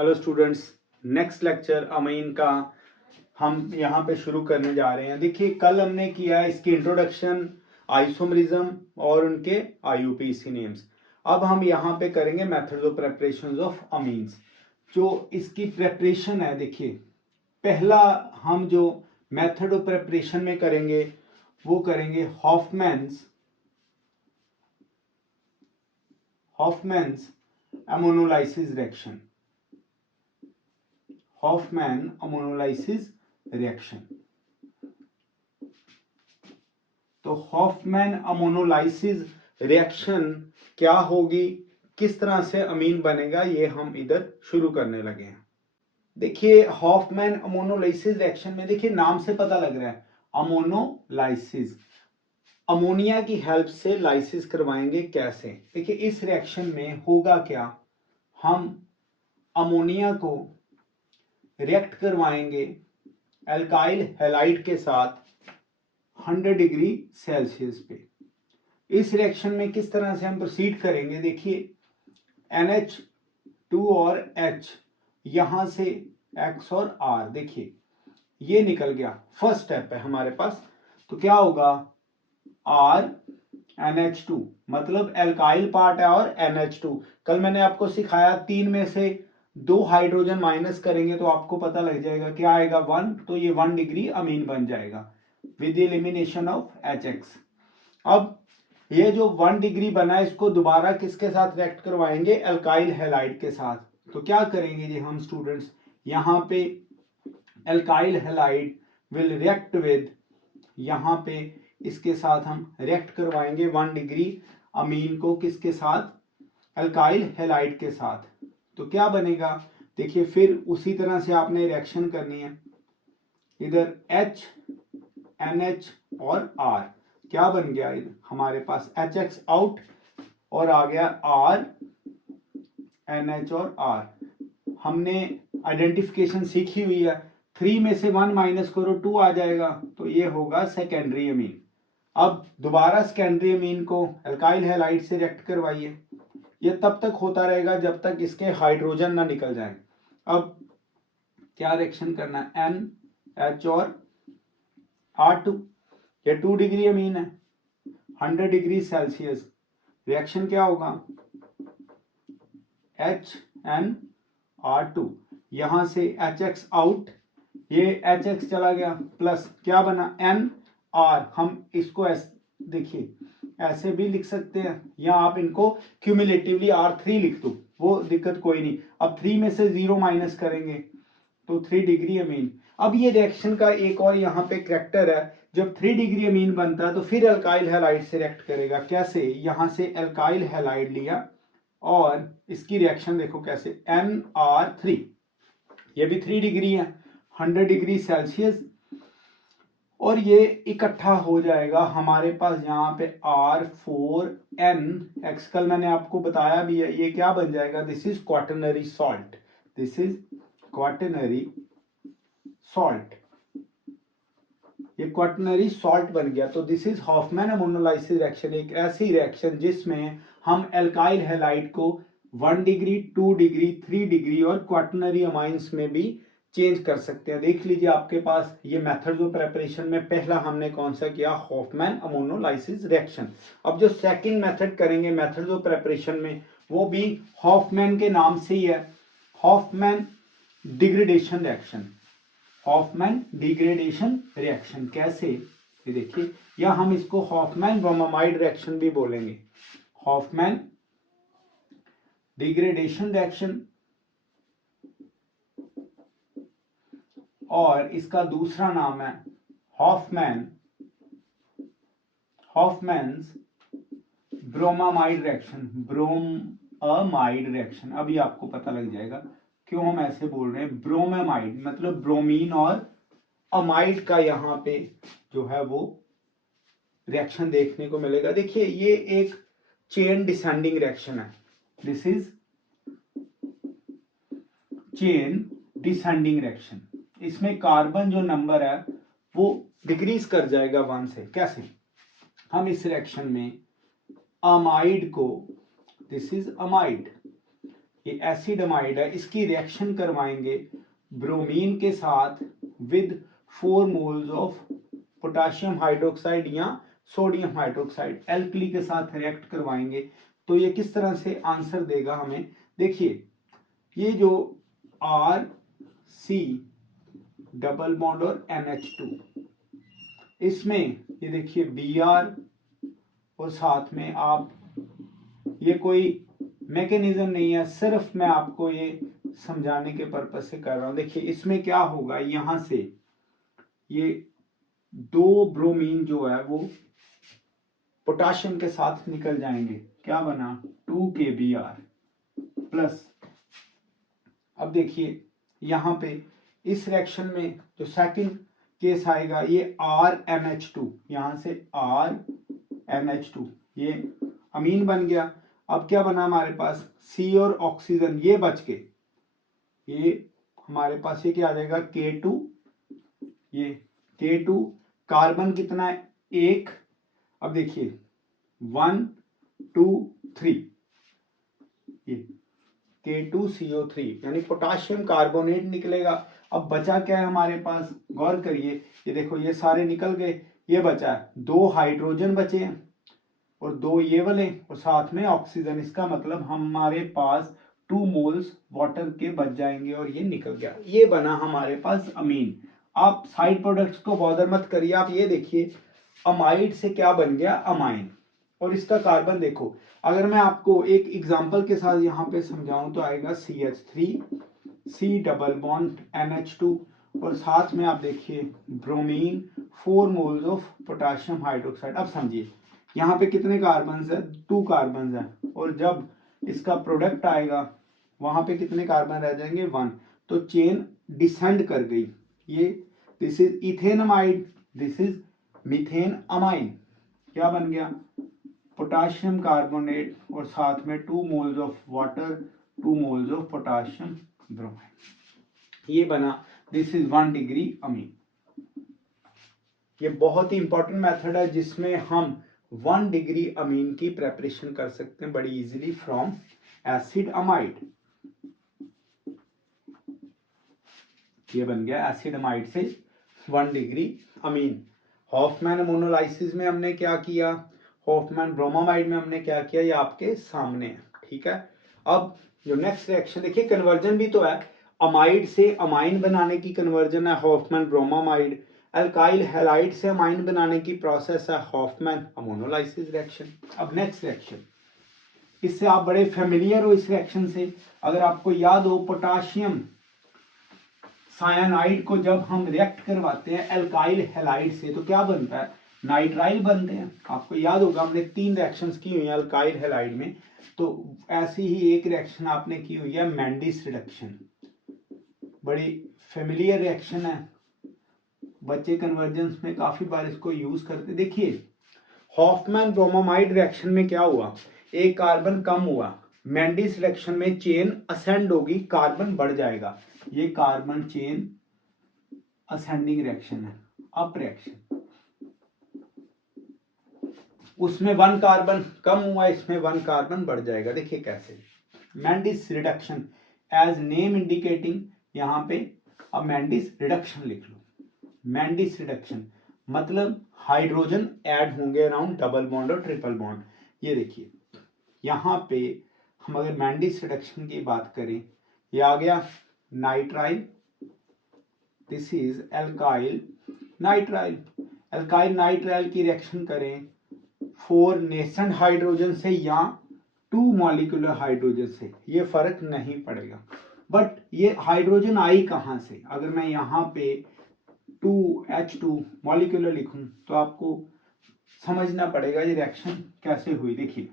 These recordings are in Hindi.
हेलो स्टूडेंट्स, नेक्स्ट लेक्चर अमीन का हम यहाँ पे शुरू करने जा रहे हैं। देखिए, कल हमने किया इसकी इंट्रोडक्शन, आइसोमरिज्म और उनके आईयूपीएसी नेम्स। अब हम यहाँ पे करेंगे methods of preparation of amines. जो इसकी प्रेपरेशन है, देखिए पहला हम जो मेथड ऑफ प्रेपरेशन में करेंगे वो करेंगे Hofmann's ammonolysis reaction. Hofmann ammonolysis reaction. तो हॉफमैन अमोनोलाइसिस रिएक्शन क्या होगी, किस तरह से अमीन बनेगा, ये हम इधर शुरू करने लगे हैं। देखिए, हॉफमैन अमोनोलाइसिस रिएक्शन में देखिए नाम से पता लग रहा है अमोनोलाइसिस, अमोनिया की हेल्प से लाइसिस करवाएंगे। कैसे? देखिए इस रिएक्शन में होगा क्या, हम अमोनिया को रिएक्ट करवाएंगे एल्काइल हैलाइड के साथ 100 डिग्री सेल्सियस पे। इस रिएक्शन में किस तरह से हम प्रोसीड करेंगे, देखिए NH2 और H, यहां से X और R, देखिए ये निकल गया। फर्स्ट स्टेप है हमारे पास, तो क्या होगा RNH2 मतलब एल्काइल पार्ट है और NH2। कल मैंने आपको सिखाया 3 में से 2 हाइड्रोजन माइनस करेंगे तो आपको पता लग जाएगा क्या आएगा 1, तो ये 1 डिग्री अमीन बन जाएगा विद एलिमिनेशन ऑफ HX। अब ये जो 1 डिग्री बना है इसको दोबारा किसके साथ रिएक्ट करवाएंगे, एल्काइल हैलाइड के साथ। तो क्या करेंगे जी हम स्टूडेंट्स, यहाँ पे alkyl halide will react with, यहाँ पे इसके साथ हम रिएक्ट करवाएंगे 1 डिग्री अमीन को, किसके साथ, एल्काइल हैलाइड के साथ। तो क्या बनेगा, देखिए फिर उसी तरह से आपने रिएक्शन करनी है। इधर H NH और R, क्या बन गया इधर हमारे पास HX आउट और आ गया R NH और R। हमने आइडेंटिफिकेशन सीखी हुई है, 3 में से 1 माइनस करो 2 आ जाएगा, तो ये होगा सेकेंडरी अमीन। अब दोबारा सेकेंडरी अमीन को एल्काइल हैलाइड से रिएक्ट करवाइए। ये तब तक होता रहेगा जब तक इसके हाइड्रोजन ना निकल जाए। अब क्या रिएक्शन करना है, NH और R2, ये 2 डिग्री अमीन है, 100 डिग्री सेल्सियस। रिएक्शन क्या होगा, HNR2, यहां से HX आउट, ये HX चला गया, प्लस क्या बना NR। हम इसको देखिए ऐसे भी लिख सकते हैं या आप इनको क्यूमुलेटिवली R3 लिख दो, वो दिक्कत कोई नहीं। अब 3 में से 0 माइनस करेंगे तो 3 डिग्री अमीन। अब ये रिएक्शन का एक और यहाँ पे करैक्टर है, जब 3 डिग्री अमीन बनता है तो फिर एल्काइल हैलाइड से रिएक्ट करेगा। कैसे, यहां से एल्काइल हैलाइड लिया और इसकी रिएक्शन देखो कैसे, NR3, ये भी 3 डिग्री है, 100 डिग्री सेल्सियस, और ये इकट्ठा हो जाएगा हमारे पास यहाँ पे R4NX। कल मैंने आपको बताया भी है, ये क्या बन जाएगा, this is quaternary salt, this is quaternary salt, ये क्वाटरनरी सॉल्ट बन गया। तो this is Hofmann ammonolysis reaction, एक ऐसी रिएक्शन जिसमें हम एल्काइल हैलाइड को 1 डिग्री 2 डिग्री 3 डिग्री और क्वाटरनरी अमाइंस में भी चेंज कर सकते हैं। देख लीजिए आपके पास ये मेथड्स ऑफ प्रेपरेशन में पहला हमने कौन सा किया, हॉफमैन अमोनोलाइसिस रिएक्शन। अब जो सेकंड मेथड करेंगे मेथड्स ऑफ प्रेपरेशन में, वो भी हॉफमैन के नाम से ही है, Hofmann degradation reaction. Hofmann degradation reaction कैसे, ये देखिए, या हम इसको हॉफमैन ब्रोमामाइड रिएक्शन भी बोलेंगे, हॉफमैन डिग्रेडेशन रिएक्शन। और इसका दूसरा नाम है हॉफमैन्स ब्रोमामाइड रिएक्शन, ब्रोमामाइड रिएक्शन। अभी आपको पता लग जाएगा क्यों हम ऐसे बोल रहे हैं। ब्रोमामाइड मतलब ब्रोमीन और अमाइड का यहाँ पे जो है वो रिएक्शन देखने को मिलेगा। देखिए ये एक चेन डिसेंडिंग रिएक्शन है, this is chain descending reaction. इसमें कार्बन जो नंबर है वो डिक्रीज कर जाएगा 1 से। कैसे, हम इस रिएक्शन में अमाइड को, दिस इज अमाइड, ये एसिड अमाइड है, इसकी रिएक्शन करवाएंगे ब्रोमीन के साथ with 4 moles of potassium hydroxide या सोडियम हाइड्रोक्साइड, एल्कली के साथ रिएक्ट करवाएंगे। तो ये किस तरह से आंसर देगा हमें, देखिए ये जो आर सी डबल बॉन्ड और NH2, इसमें ये देखिए Br और साथ में आप, ये कोई मैकेनिज्म नहीं है, सिर्फ मैं आपको ये समझाने के पर्पज से कर रहा हूं। देखिए इसमें क्या होगा, यहां से ये 2 ब्रोमीन जो है वो पोटाशियम के साथ निकल जाएंगे, क्या बना 2KBr प्लस। अब देखिए यहां पे इस रिएक्शन में जो सेकंड केस आएगा ये RNH2, यहां से RNH2 ये अमीन बन गया। अब क्या बना हमारे पास, C और ऑक्सीजन ये बच के, ये हमारे पास ये क्या आ जाएगा K2, ये K2 कार्बन कितना है 1। अब देखिए 1 2 3, ये K2CO3 यानी पोटाशियम कार्बोनेट निकलेगा। अब बचा क्या है हमारे पास, गौर करिए, ये देखो ये सारे निकल गए, ये बचा है 2 हाइड्रोजन बचे हैं और 2 ये वाले और साथ में ऑक्सीजन। इसका मतलब हमारे पास 2 मोल्स वाटर के बच जाएंगे और ये निकल गया, ये बना हमारे पास अमीन। आप साइड प्रोडक्ट्स को बॉदर मत करिए, आप ये देखिए अमाइड से क्या बन गया अमाइन, और इसका कार्बन देखो। अगर मैं आपको एक एग्जांपल के साथ यहाँ पे समझाऊं तो आएगा CH3 C double bond NH2 और साथ में आप देखिए bromine 4 moles of potassium hydroxide. अब समझिए यहाँ पे कितने कार्बन है, 2 कार्बन है, और जब इसका प्रोडक्ट आएगा वहां पे कितने कार्बन रह जाएंगे 1, तो चेन डिसेंड कर गई। ये this is ethane amide, this is methane amine, क्या बन गया पोटाशियम कार्बोनेट और साथ में 2 moles of water 2 moles of potassium bromide, ये बना दिस इज 1 डिग्री अमीन। ये बहुत ही इंपॉर्टेंट मेथड है जिसमें हम 1 डिग्री अमीन की प्रेपरेशन कर सकते हैं बड़ी इजीली फ्रॉम एसिड अमाइड। ये बन गया एसिड अमाइड से 1 डिग्री अमीन। हॉफमैन मोनोलाइसिस में हमने क्या किया, हॉफमैन ब्रोमामाइड में हमने क्या किया, ये आपके सामने है, ठीक है। अब जो नेक्स्ट रिएक्शन देखिए, कन्वर्जन भी तो है, अमाइड से अमाइन बनाने की कन्वर्जन है हॉफमैन ब्रोमामाइड, अल्काइल हैलाइड से अमाइन बनाने की प्रोसेस है हॉफमैन मोनोलाइसिस रिएक्शन। अब नेक्स्ट रिएक्शन, इससे आप बड़े फेमिलियर हो इस रिएक्शन से। अगर आपको याद हो पोटाशियम साइनाइड को जब हम रिएक्ट करवाते हैं एल्काइल हैलाइड से तो क्या बनता है, नाइट्राइल बनते हैं। आपको याद होगा हमने 3 रिएक्शंस की हुई हैं अल्काइल हैलाइड में, तो ऐसी ही एक रिएक्शन आपने की हुई है मैंडिस रिडक्शन, बड़ी फेमिलियर रिएक्शन है, बच्चे कन्वर्जेंस में काफी बार इसको यूज करते। देखिए हॉफमैन ब्रोमामाइड रिएक्शन में क्या हुआ, एक कार्बन कम हुआ, मैंडिस रिएक्शन में चेन असेंड होगी, कार्बन बढ़ जाएगा, ये कार्बन चेन असेंडिंग रिएक्शन है, अप रिएक्शन। उसमें 1 कार्बन कम हुआ, इसमें 1 कार्बन बढ़ जाएगा। देखिए कैसे, Mendius reduction as name indicating, यहां पे अब मैंडिस रिडक्शन लिख लो। मैंडिस रिडक्शन मतलब हाइड्रोजन ऐड होंगे अराउंड डबल बॉन्ड और ट्रिपल बॉन्ड। ये देखिए यहां पे हम अगर मैंडिस रिडक्शन की बात करें, ये आ गया nitrile, this is alkyl nitrile. Alkyl nitrile की रिएक्शन करें 4 नेसेंट हाइड्रोजन से या 2 मॉलिक्यूलर हाइड्रोजन से, ये फर्क नहीं पड़ेगा। बट ये हाइड्रोजन आई कहां से, अगर मैं यहाँ पे 2H2 मॉलिक्यूलर लिखूं तो आपको समझना पड़ेगा ये रिएक्शन कैसे हुई। देखिए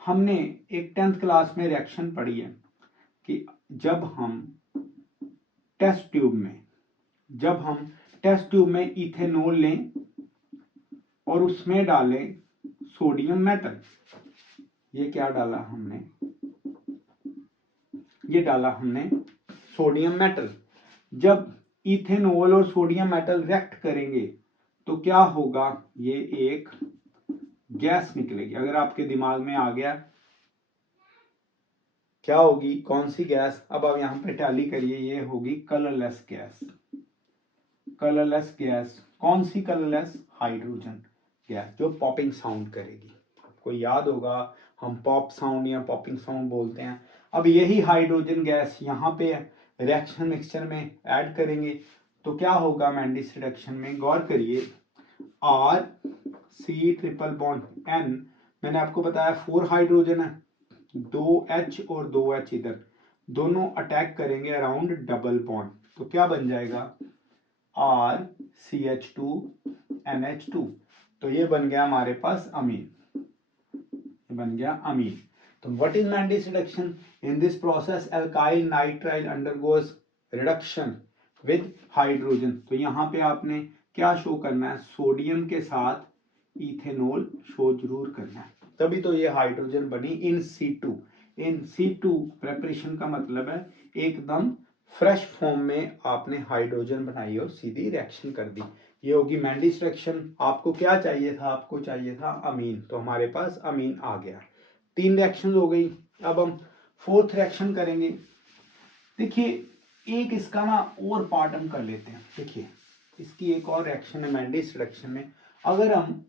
हमने एक 10th क्लास में रिएक्शन पढ़ी है कि जब हम टेस्ट ट्यूब में इथेनॉल लें और उसमें डालें सोडियम मेटल, ये क्या डाला हमने, ये डाला हमने सोडियम मेटल। जब इथेनॉल और सोडियम मेटल रिएक्ट करेंगे तो क्या होगा, ये एक गैस निकलेगी। अगर आपके दिमाग में आ गया क्या होगी, कौन सी गैस, अब आप यहाँ पे टैली करिए, ये होगी कलरलेस गैस। कलरलेस गैस, कौन सी कलरलेस, हाइड्रोजन गैस, जो पॉपिंग साउंड करेगी। आपको याद होगा हम पॉप साउंड या पॉपिंग साउंड बोलते हैं। अब यही हाइड्रोजन गैस यहाँ पे रिएक्शन मिक्सचर में ऐड करेंगे तो क्या होगा मैंडिस रिडक्शन में, गौर करिए, R C triple bond N, मैंने आपको बताया 4 हाइड्रोजन है, 2 H और 2 H इधर, दोनों अटैक करेंगे अराउंड डबल बॉन्ड, तो क्या बन जाएगा, R C H two N H two, तो ये बन गया हमारे पास अमीन, ये बन गया अमीन। तो what is Mendes reduction, in this process alkyl nitrile undergoes reduction with hydrogen, तो यहाँ पे आपने क्या शो करना है, सोडियम के साथ इथेनॉल शो जरूर करना है, तभी तो ये हाइड्रोजन बनी in situ. In situ preparation का मतलब है एकदम फ्रेश फॉर्म में आपने हाइड्रोजन बनाई और सीधी रिएक्शन कर दी, ये होगी मैंडिस रिएक्शन। आपको क्या चाहिए था, आपको चाहिए था अमीन, तो हमारे पास अमीन आ गया। 3 रिएक्शन हो गई, अब हम 4th रिएक्शन करेंगे। देखिए एक इसका ना और पार्ट हम कर लेते हैं, देखिए इसकी एक और रिएक्शन है मैंडिस रिएक्शन में, अगर हम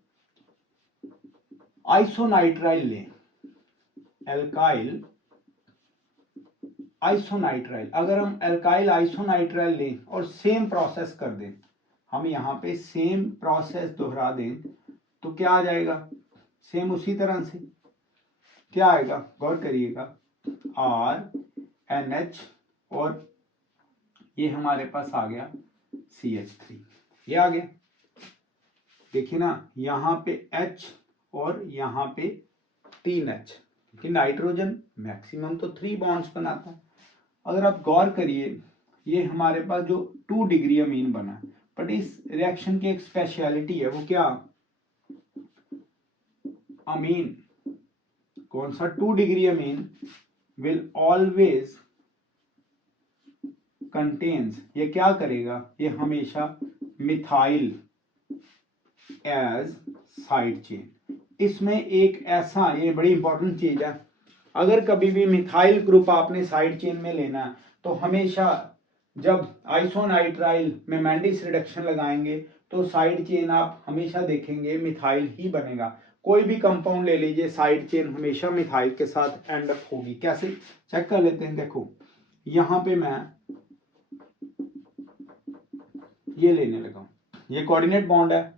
आइसोनाइट्राइल लें, एल्काइल आइसोनाइट्राइल, अगर हम एल्काइल आइसोनाइट्राइल लें और सेम प्रोसेस कर दें, हम यहाँ पे सेम प्रोसेस दोहरा दें तो क्या आ जाएगा, सेम उसी तरह से क्या आएगा, गौर करिएगा, आर एन एच और ये हमारे पास आ गया CH3, ये आ गया, देखिए ना यहाँ पे H और यहाँ पे 3H, कि नाइट्रोजन मैक्सिमम तो 3 बॉन्ड्स बनाता है। अगर आप गौर करिए ये हमारे पास जो 2 डिग्री अमीन बना है, बट इस रिएक्शन की एक स्पेशलिटी है, वो क्या, अमीन कौन सा, 2 degree amine will always contains, ये क्या करेगा, ये हमेशा मिथाइल एज साइड चेन, इसमें एक ऐसा, ये बड़ी इंपॉर्टेंट चीज है, अगर कभी भी मिथाइल ग्रुप आपने साइड चेन में लेना है तो हमेशा जब आइसोनाइट्राइल में मैंडिस रिडक्शन लगाएंगे तो साइड चेन आप हमेशा देखेंगे मिथाइल ही बनेगा। कोई भी कंपाउंड ले लीजिए साइड चेन हमेशा मिथाइल के साथ एंड अप होगी। कैसे, चेक कर लेते हैं, देखो यहां पे मैं ये लेने लगा हूं, ये कोऑर्डिनेट बॉन्ड है,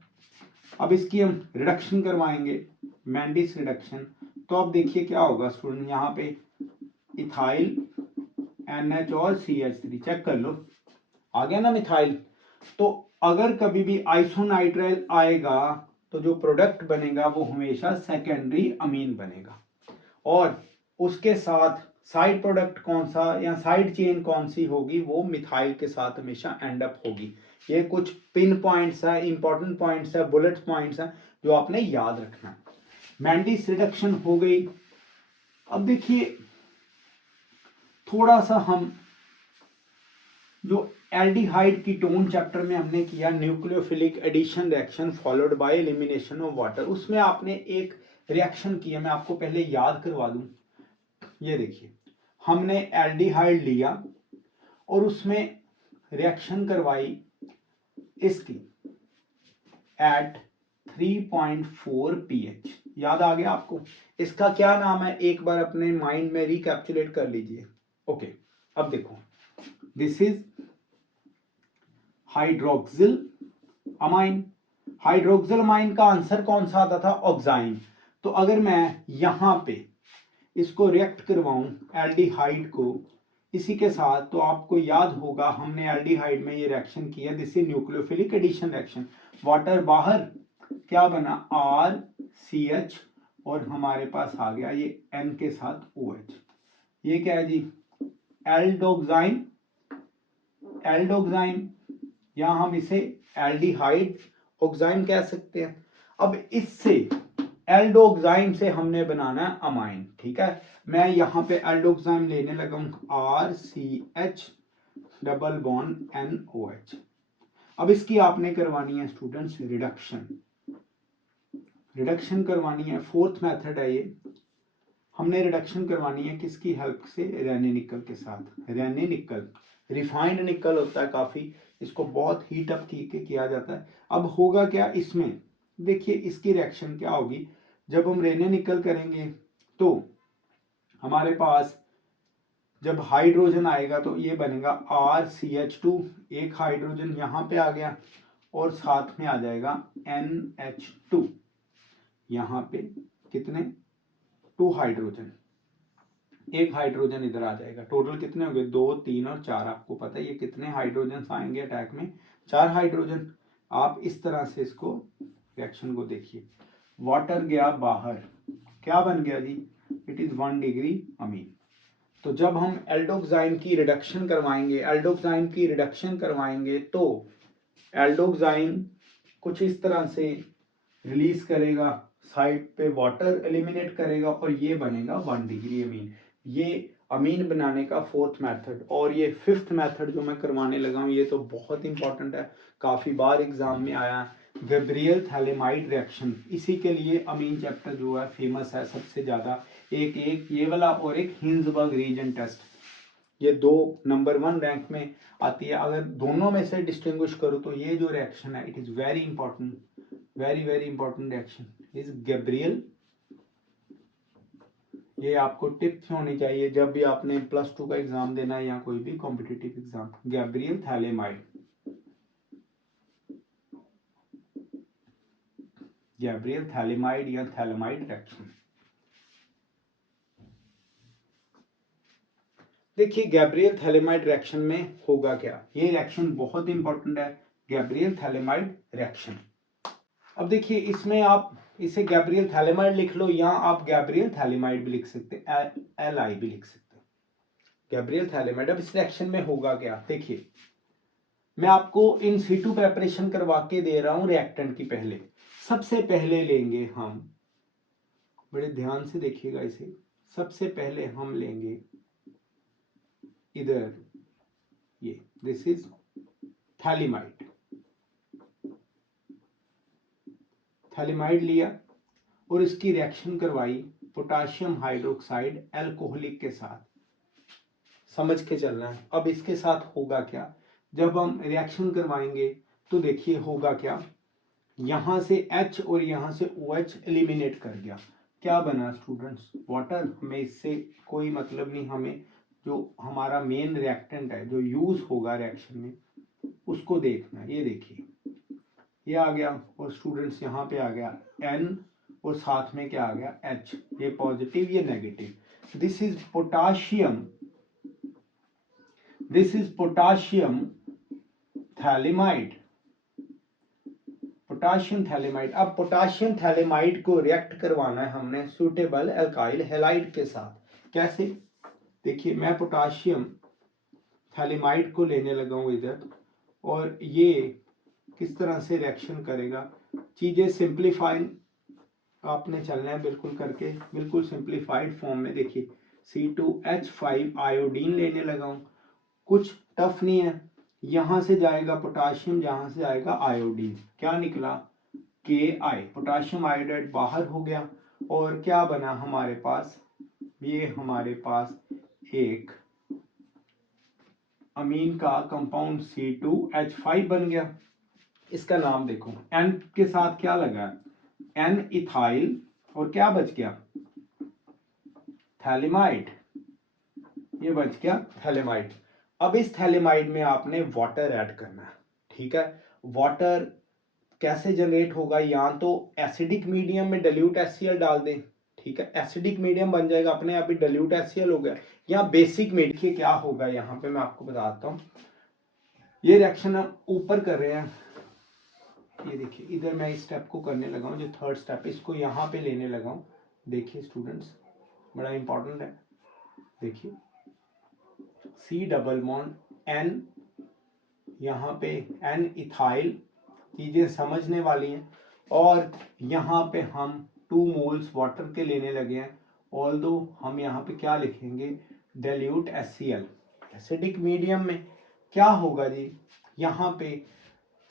अब इसकी हम रिडक्शन करवाएंगे मैंडिस रिडक्शन, तो अब देखिए क्या होगा स्टूडेंट, यहाँ पे इथाइल NH और CH3, चेक कर लो आ गया ना मिथाइल। तो अगर कभी भी आइसोनाइट्राइल आएगा तो जो प्रोडक्ट बनेगा वो हमेशा सेकेंडरी अमीन बनेगा, और उसके साथ साइड प्रोडक्ट कौन सा या साइड चेन कौन सी होगी, वो मिथाइल के साथ हमेशा एंड अप होगी। ये कुछ पिन पॉइंट्स है, इंपॉर्टेंट पॉइंट्स है, बुलेट पॉइंट्स है जो आपने याद रखना है। मैंडिस रिडक्शन हो गई। अब देखिए थोड़ा सा हम जो एल्डिहाइड कीटोन चैप्टर में हमने किया nucleophilic addition reaction followed by elimination of water, उसमें आपने एक रिएक्शन किया, मैं आपको पहले याद करवा दूं। ये देखिए हमने एल्डिहाइड लिया और उसमें रिएक्शन करवाई इसकी एट 3.4 pH, याद आ गया आपको, इसका क्या नाम है एक बार अपने माइंड में रिकैप्चुलेट कर लीजिए। ओके अब देखो this is hydroxyl amine, hydroxyl amine का आंसर कौन सा आता था, ऑक्साइन। तो अगर मैं यहां पे इसको रिएक्ट करवाऊं एल्डिहाइड को इसी के साथ, तो आपको याद होगा हमने एल्डिहाइड में ये रिएक्शन किया, this is nucleophilic addition reaction, water बाहर क्या बना RCH और हमारे पास आ गया ये N के साथ OH, ये क्या है जी एल्डोक्साइन, एल्डोक्साइन या हम इसे एल्डिहाइड ऑक्साइन कह सकते हैं। अब इससे एल्डोक्साइन से हमने बनाना है अमाइन, ठीक है, मैं यहां पे एल्डोक्साइन लेने लगा हूं RCH डबल बॉन्ड NOH। अब इसकी आपने करवानी है स्टूडेंट्स रिडक्शन, रिडक्शन करवानी है, 4th मेथड है ये, हमने रिडक्शन करवानी है किसकी हेल्प से, रेने निकल के साथ। रेने निकल रिफाइंड निकल होता है काफ़ी, इसको बहुत हीट अप किया जाता है। अब होगा क्या इसमें, देखिए इसकी रिएक्शन क्या होगी। जब हम रेने निकल करेंगे तो हमारे पास जब हाइड्रोजन आएगा तो ये बनेगा RCH2, एक हाइड्रोजन यहाँ पे आ गया और साथ में आ जाएगा NH2, यहाँ पे कितने 2 हाइड्रोजन, एक हाइड्रोजन इधर आ जाएगा। टोटल कितने हो गए 2 3 और 4, आपको पता है ये कितने हाइड्रोजन आएंगे अटैक में, 4 हाइड्रोजन। आप इस तरह से इसको रिएक्शन को देखिए, वाटर गया बाहर, क्या बन गया जी, इट इज 1 डिग्री अमीन। तो जब हम एल्डोक्साइन की रिडक्शन करवाएंगे तो एल्डोक्साइन कुछ इस तरह से रिलीज करेगा, साइड पे वाटर एलिमिनेट करेगा और ये बनेगा 1 डिग्री अमीन। ये अमीन बनाने का 4th मेथड। और ये 5th मेथड जो मैं करवाने लगा हूँ ये तो बहुत इंपॉर्टेंट है, काफ़ी बार एग्जाम में आया, गैब्रियल थैलेमाइड रिएक्शन। इसी के लिए अमीन चैप्टर जो है फेमस है सबसे ज़्यादा, एक ये वाला और एक हिंजबर्ग रीजन टेस्ट, ये 2 नंबर 1 रैंक में आती है। अगर दोनों में से डिस्टिंग्विश करो तो ये जो रिएक्शन है it is very important, very important reaction is Gabriel. ये आपको टिप्स होनी चाहिए जब भी आपने +2 का एग्जाम देना है या कोई भी competitive exam. Gabriel phthalimide, Gabriel phthalimide या थैलेमाइड रिएक्शन। देखिए गैब्रियल थैलेमाइड रिएक्शन में होगा क्या, ये रिएक्शन बहुत इंपॉर्टेंट है, गैब्रियल थैलेमाइड रिएक्शन। अब देखिए इसमें आप इसे गैब्रियल थैलेमाइड लिख लो या आप गैब्रियल थैलेमाइड भी लिख सकते हैं, LI भी लिख सकते हैं, गैब्रियल थैलेमाइड। अब इस रिएक्शन में होगा क्या, देखिए मैं आपको इन सीटू प्रेपरेशन करवा के दे रहा हूं रिएक्टेंट की। पहले सबसे पहले लेंगे हम, बड़े ध्यान से देखिएगा इसे, सबसे पहले हम लेंगे इधर ये, दिस इज थैलेमाइड, थैलेमाइड लिया और इसकी रिएक्शन करवाई पोटाशियम हाइड्रोक्साइड एल्कोहलिक के साथ, समझ के चलना है। अब इसके साथ होगा क्या, जब हम रिएक्शन करवाएंगे तो देखिए होगा क्या, यहां से H और यहां से OH एलिमिनेट कर गया, क्या बना स्टूडेंट्स, वाटर। हमें इससे कोई मतलब नहीं, हमें जो हमारा मेन रिएक्टेंट है जो यूज होगा रिएक्शन में उसको देखना है। ये देखिए ये आ गया और स्टूडेंट्स यहाँ पे आ गया N और साथ में क्या आ गया H, ये पॉजिटिव ये negative. This is potassium, this is potassium phthalimide, potassium phthalimide. अब पोटाशियम थैलेमाइड को रिएक्ट करवाना है हमने सूटेबल एल्काइल हैलाइड के साथ। कैसे, देखिए मैं पोटाशियम थैलेमाइड को लेने लगा हूं इधर और ये किस तरह से रिएक्शन करेगा, चीजें सिंप्लीफाई आपने चलना है बिल्कुल करके, बिल्कुल सिंप्लीफाइड फॉर्म में। देखिए C2H5 आयोडीन लेने लगा हूं, कुछ टफ नहीं है, यहां से जाएगा पोटाशियम, यहां से आएगा आयोडीन, क्या निकला Ki, पोटाशियम आयोडाइड बाहर हो गया और क्या बना हमारे पास, ये हमारे पास एक अमीन का कंपाउंड C2H5 बन गया। इसका नाम देखो, N के साथ क्या लगा, N इथाइल और क्या बच गया थैलेमाइड, ये बच गया थैलेमाइड। अब इस थैलेमाइड में आपने वाटर ऐड करना है, ठीक है। वाटर कैसे जनरेट होगा, या तो एसिडिक मीडियम में डाइल्यूट HCl डाल दें, ठीक है, एसिडिक मीडियम बन जाएगा अपने आप ही, डाइल्यूट HCl हो गया, या बेसिक में। देखिए क्या होगा यहाँ पे मैं आपको बताता हूँ, ये रिएक्शन हम ऊपर कर रहे हैं, ये देखिए इधर मैं इस स्टेप को करने लगा हूँ, जो 3rd स्टेप इसको यहाँ पे लेने लगा हूँ। देखिए स्टूडेंट्स बड़ा इंपॉर्टेंट है, देखिए C डबल बॉन्ड N, यहाँ पे N इथाइल, चीजें समझने वाली हैं। और यहाँ पे हम 2 मोल्स वाटर के लेने लगे हैं, ऑल्दो हम यहाँ पे क्या लिखेंगे डाइल्यूट HCl, एसिडिक मीडियम में। क्या होगा जी, यहाँ पे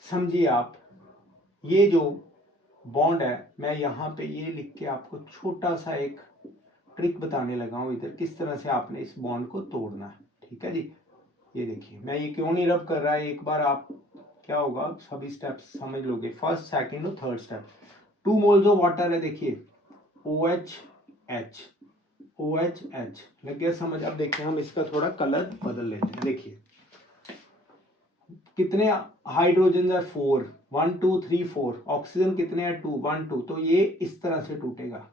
समझिए आप, ये जो बॉन्ड है मैं यहाँ पे ये लिख के आपको छोटा सा एक ट्रिक बताने लगा हूँ इधर, किस तरह से आपने इस बॉन्ड को तोड़ना है। ठीक है जी, ये देखिए मैं ये क्यों नहीं रब कर रहा है, एक बार आप क्या होगा सभी स्टेप्स समझ लोगे, फर्स्ट सेकंड और third step. 2 moles of water है, देखिए OH OH लग गया समझ। अब देखिए हम इसका थोड़ा कलर बदल लेते हैं। देखिए कितने हाइड्रोजन है 4, 1 2 3 4, ऑक्सीजन कितने हैं 2 1 2, तो ये इस तरह से टूटेगा,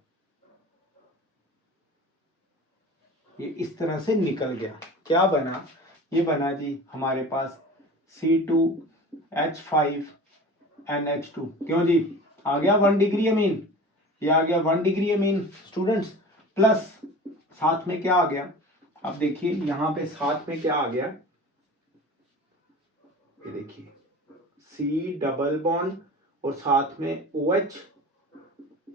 ये इस तरह से निकल गया। क्या बना, ये बना जी हमारे पास C2H5NH2। क्यों जी, आ गया 1 डिग्री अमीन, ये आ गया 1 डिग्री अमीन स्टूडेंट्स, प्लस साथ में क्या आ गया, अब देखिए यहां पे साथ में क्या आ गया, ये देखिए C डबल बॉन्ड और साथ में OH,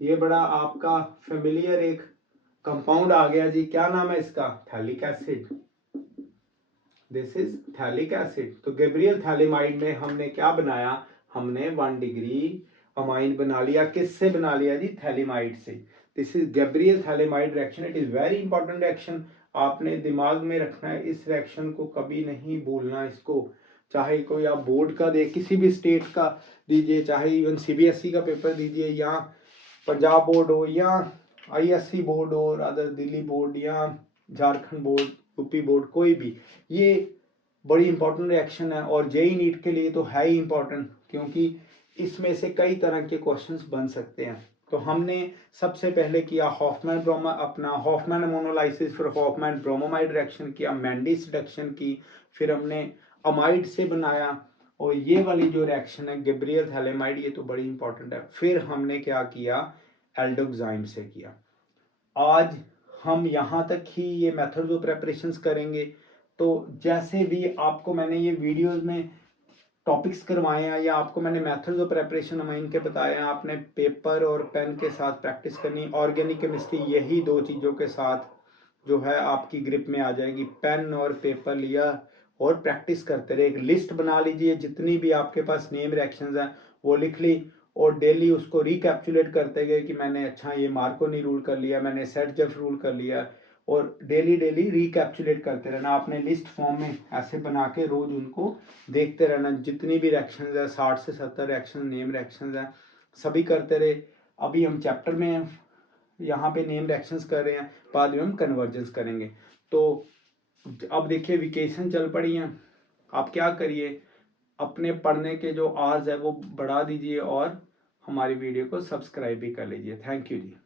ये बड़ा आपका फेमिलियर एक कंपाउंड आ गया जी, क्या नाम है इसका, phthalic acid. This is phthalic acid. तो गैब्रियल थैलेमाइड में हमने क्या बनाया, हमने 1 डिग्री अमाइन बना लिया, किससे बना लिया जी, थैलेमाइड से। This is Gabriel phthalimide reaction, it is very important reaction, आपने दिमाग में रखना है इस रिएक्शन को, कभी नहीं भूलना इसको। चाहे कोई आप बोर्ड का दे, किसी भी स्टेट का दीजिए, चाहे इवन CBSE का पेपर दीजिए, या पंजाब बोर्ड हो, या ISC बोर्ड हो, अदर दिल्ली बोर्ड या झारखंड बोर्ड, यूपी बोर्ड, कोई भी, ये बड़ी इंपॉर्टेंट रिएक्शन है। और JEE नीट के लिए तो है ही इंपॉर्टेंट, क्योंकि इसमें से कई तरह के क्वेश्चंस बन सकते हैं। तो हमने सबसे पहले किया हॉफमैन मोनोलाइसिस, फिर हॉफमैन ब्रोमोमाइड रिएक्शन किया, मैंडिस रिडक्शन की, फिर हमने अमाइड से बनाया, और ये वाली जो रिएक्शन है गैब्रियल थैलेमाइड, ये तो बड़ी इंपॉर्टेंट है। फिर हमने क्या किया, एल्डोक्साइम से किया। आज हम यहाँ तक ही ये मेथड्स ऑफ प्रेपरेशंस करेंगे। तो जैसे भी आपको मैंने ये वीडियोस में टॉपिक्स करवाए हैं, या आपको मैंने मेथड्स ऑफ प्रेपरेशन अमाइन के बताए हैं, आपने पेपर और पेन के साथ प्रैक्टिस करनी। ऑर्गेनिक केमिस्ट्री यही 2 चीज़ों के साथ जो है आपकी ग्रिप में आ जाएगी, पेन और पेपर लिया और प्रैक्टिस करते रहे। एक लिस्ट बना लीजिए, जितनी भी आपके पास नेम रिएक्शंस हैं वो लिख ली, और डेली उसको रिकैप्चुलेट करते गए कि मैंने अच्छा ये मार्कोनी रूल कर लिया, मैंने सेट-जेफ रूल कर लिया, और डेली डेली रिकैप्चुलेट करते रहना। आपने लिस्ट फॉर्म में ऐसे बना के रोज उनको देखते रहना, जितनी भी रिएक्शंस है 60 से 70 रिएक्शन नेम रिएक्शंस हैं, सभी करते रहे। अभी हम चैप्टर में हैं, यहाँ पे नेम रिएक्शंस कर रहे हैं, बाद में हम कन्वर्जेंस करेंगे। तो अब देखिए वेकेशन चल पड़ी हैं, आप क्या करिए, अपने पढ़ने के जो आवर्स है वो बढ़ा दीजिए, और हमारी वीडियो को सब्सक्राइब भी कर लीजिए। Thank you ji.